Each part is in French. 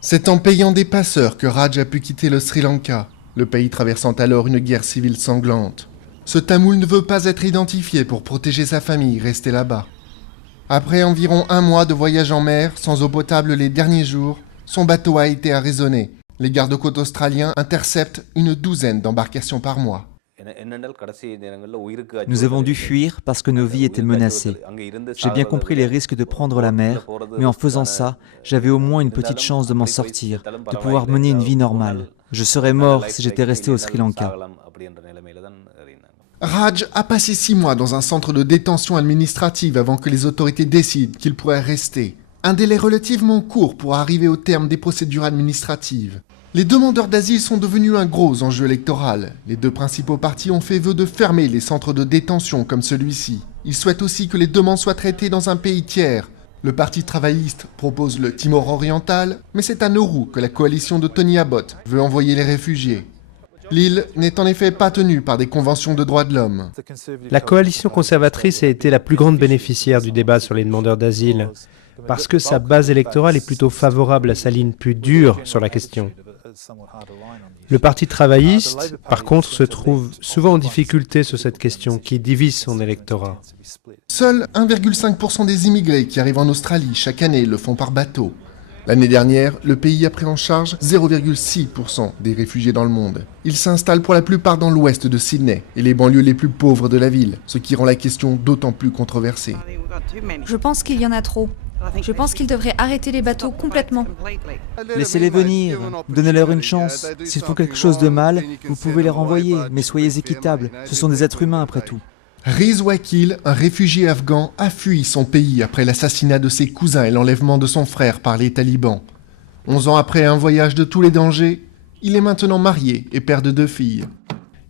C'est en payant des passeurs que Raj a pu quitter le Sri Lanka, le pays traversant alors une guerre civile sanglante. Ce Tamoul ne veut pas être identifié pour protéger sa famille restée là-bas. Après environ 1 mois de voyage en mer, sans eau potable les derniers jours, son bateau a été arraisonné. Les gardes-côtes australiens interceptent une 12aine d'embarcations par mois. Nous avons dû fuir parce que nos vies étaient menacées. J'ai bien compris les risques de prendre la mer, mais en faisant ça, j'avais au moins une petite chance de m'en sortir, de pouvoir mener une vie normale. Je serais mort si j'étais resté au Sri Lanka. Raj a passé 6 mois dans un centre de détention administrative avant que les autorités décident qu'il pourrait rester. Un délai relativement court pour arriver au terme des procédures administratives. Les demandeurs d'asile sont devenus un gros enjeu électoral. Les 2 principaux partis ont fait vœu de fermer les centres de détention comme celui-ci. Ils souhaitent aussi que les demandes soient traitées dans un pays tiers. Le Parti travailliste propose le Timor oriental, mais c'est à Nauru que la coalition de Tony Abbott veut envoyer les réfugiés. L'île n'est en effet pas tenue par des conventions de droits de l'homme. La coalition conservatrice a été la plus grande bénéficiaire du débat sur les demandeurs d'asile, parce que sa base électorale est plutôt favorable à sa ligne plus dure sur la question. Le Parti travailliste, par contre, se trouve souvent en difficulté sur cette question qui divise son électorat. Seuls 1,5% des immigrés qui arrivent en Australie chaque année le font par bateau. L'année dernière, le pays a pris en charge 0,6% des réfugiés dans le monde. Ils s'installent pour la plupart dans l'ouest de Sydney et les banlieues les plus pauvres de la ville, ce qui rend la question d'autant plus controversée. Je pense qu'il y en a trop. Je pense qu'ils devraient arrêter les bateaux complètement. Laissez-les venir, donnez-leur une chance. S'ils font quelque chose de mal, vous pouvez les renvoyer, mais soyez équitables. Ce sont des êtres humains après tout. Riz Wakil, un réfugié afghan, a fui son pays après l'assassinat de ses cousins et l'enlèvement de son frère par les talibans. 11 ans après un voyage de tous les dangers, il est maintenant marié et père de 2 filles.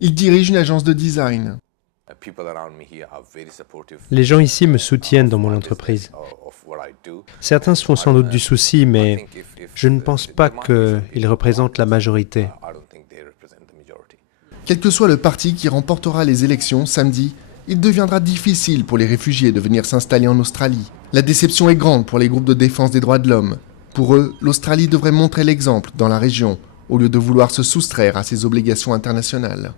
Il dirige une agence de design. Les gens ici me soutiennent dans mon entreprise. Certains se font sans doute du souci, mais je ne pense pas qu'ils représentent la majorité. Quel que soit le parti qui remportera les élections samedi, il deviendra difficile pour les réfugiés de venir s'installer en Australie. La déception est grande pour les groupes de défense des droits de l'homme. Pour eux, l'Australie devrait montrer l'exemple dans la région, au lieu de vouloir se soustraire à ses obligations internationales.